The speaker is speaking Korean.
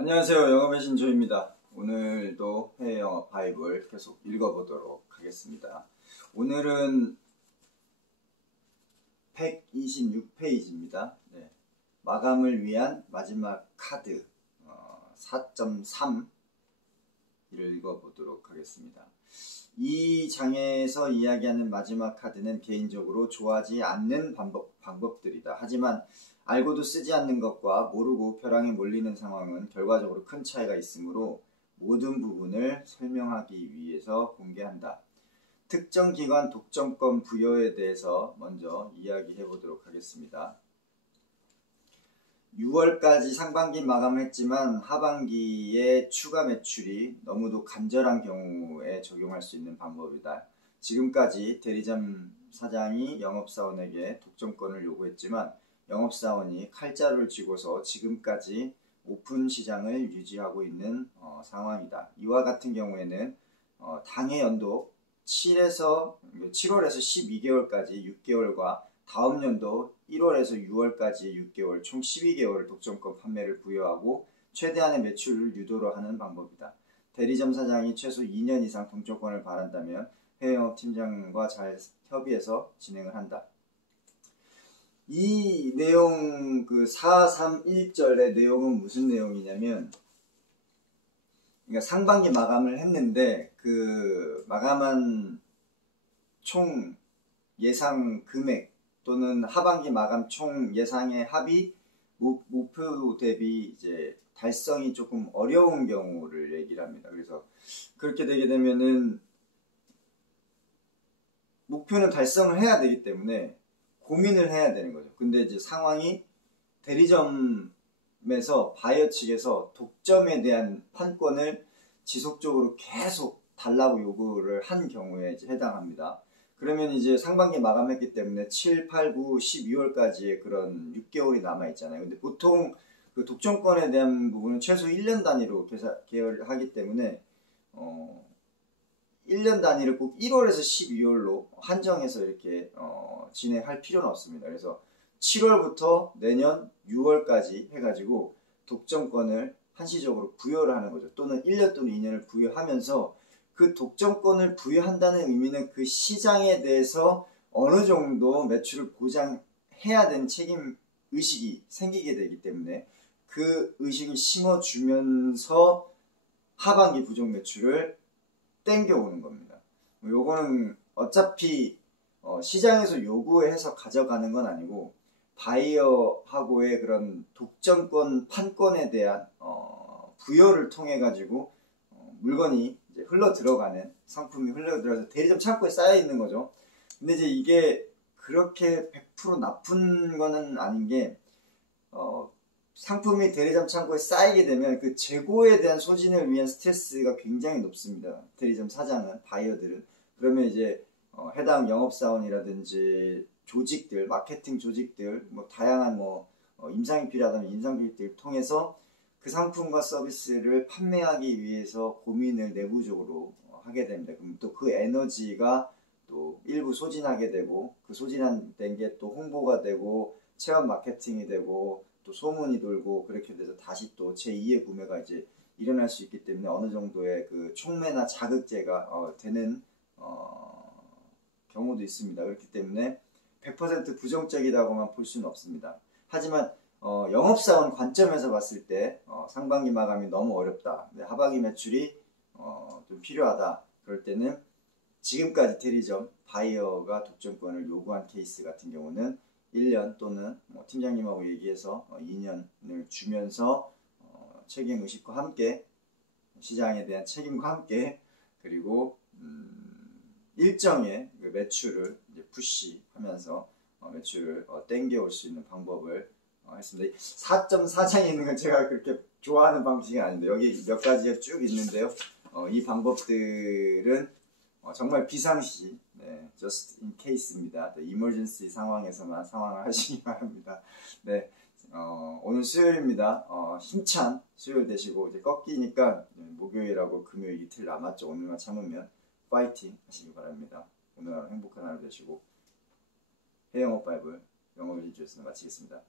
안녕하세요. 영업의 신조입니다. 오늘도 해외 영업 바이블 계속 읽어보도록 하겠습니다. 오늘은 126페이지입니다. 네. 마감을 위한 마지막 카드 4.3을 읽어보도록 하겠습니다. 이 장에서 이야기하는 마지막 카드는 개인적으로 좋아하지 않는 방법들이다. 하지만 알고도 쓰지 않는 것과 모르고 벼랑에 몰리는 상황은 결과적으로 큰 차이가 있으므로 모든 부분을 설명하기 위해서 공개한다. 특정 기관 독점권 부여에 대해서 먼저 이야기해 보도록 하겠습니다. 6월까지 상반기 마감했지만 하반기에 추가 매출이 너무도 간절한 경우에 적용할 수 있는 방법이다. 지금까지 대리점 사장이 영업사원에게 독점권을 요구했지만 영업사원이 칼자루를 쥐고서 지금까지 오픈 시장을 유지하고 있는 상황이다. 이와 같은 경우에는 당해 연도 7월에서 12개월까지 6개월과 다음 연도 1월에서 6월까지 6개월 총 12개월을 독점권 판매를 부여하고 최대한의 매출을 유도로 하는 방법이다. 대리점 사장이 최소 2년 이상 독점권을 바란다면 해외영업팀장과 잘 협의해서 진행을 한다. 이 내용 431절의 내용은 무슨 내용이냐면, 그러니까 상반기 마감을 했는데 그 마감한 총 예상 금액 또는 하반기 마감 총 예상의 합이 목표 대비 이제 달성이 조금 어려운 경우를 얘기를 합니다. 그래서 그렇게 되게 되면은 목표는 달성을 해야 되기 때문에 고민을 해야 되는 거죠. 근데 이제 상황이 대리점에서 바이어 측에서 독점에 대한 판권을 지속적으로 계속 달라고 요구를 한 경우에 이제 해당합니다. 그러면 이제 상반기 마감했기 때문에 7, 8, 9, 12월까지의 그런 6개월이 남아있잖아요. 근데 보통 그 독점권에 대한 부분은 최소 1년 단위로 계열하기 때문에 1년 단위를 꼭 1월에서 12월로 한정해서 이렇게 진행할 필요는 없습니다. 그래서 7월부터 내년 6월까지 해가지고 독점권을 한시적으로 부여를 하는 거죠. 또는 1년 또는 2년을 부여하면서 그 독점권을 부여한다는 의미는 그 시장에 대해서 어느 정도 매출을 보장해야 되는 책임 의식이 생기게 되기 때문에 그 의식을 심어주면서 하반기 부족 매출을 땡겨오는 겁니다. 요거는 어차피 시장에서 요구해서 가져가는 건 아니고 바이어하고의 그런 독점권 판권에 대한 부여를 통해 가지고 물건이 이제 흘러 들어가는, 상품이 흘러 들어가서 대리점 창고에 쌓여 있는 거죠. 근데 이제 이게 그렇게 100% 나쁜 거는 아닌 게 상품이 대리점 창고에 쌓이게 되면 그 재고에 대한 소진을 위한 스트레스가 굉장히 높습니다. 대리점 사장은, 바이어들은. 그러면 이제 해당 영업사원이라든지 조직들, 마케팅 조직들, 뭐 다양한 임상이 필요하다면 임상 조직들을 통해서 그 상품과 서비스를 판매하기 위해서 고민을 내부적으로 하게 됩니다. 그럼 또 그 에너지가 또 일부 소진하게 되고, 그 소진한 게 또 홍보가 되고 체험 마케팅이 되고 또 소문이 돌고, 그렇게 돼서 다시 또 제2의 구매가 이제 일어날 수 있기 때문에 어느 정도의 그 촉매나 자극제가 되는 경우도 있습니다. 그렇기 때문에 100% 부정적이라고만 볼 수는 없습니다. 하지만 영업사원 관점에서 봤을 때 상반기 마감이 너무 어렵다, 하반기 매출이 좀 필요하다, 그럴 때는 지금까지 대리점 바이어가 독점권을 요구한 케이스 같은 경우는 1년 또는 팀장님하고 얘기해서 2년을 주면서 책임의식과 함께, 시장에 대한 책임과 함께, 그리고 일정의 매출을 이제 푸시하면서 매출을 땡겨올 수 있는 방법을 했습니다. 4.4장에 있는 건 제가 그렇게 좋아하는 방식이 아닌데 여기 몇 가지가 쭉 있는데요. 이 방법들은 정말 비상시, just in case입니다. emergency 상황에서만 상황을 하시기 바랍니다. 네, 오늘 수요일입니다. 힘찬 수요일 되시고, 이제 꺾이니까 목요일하고 금요일 이틀 남았죠. 오늘만 참으면 파이팅 하시기 바랍니다. 오늘 하루 행복한 하루 되시고, 해영업 바이블 영업을 해주셨으면 마치겠습니다.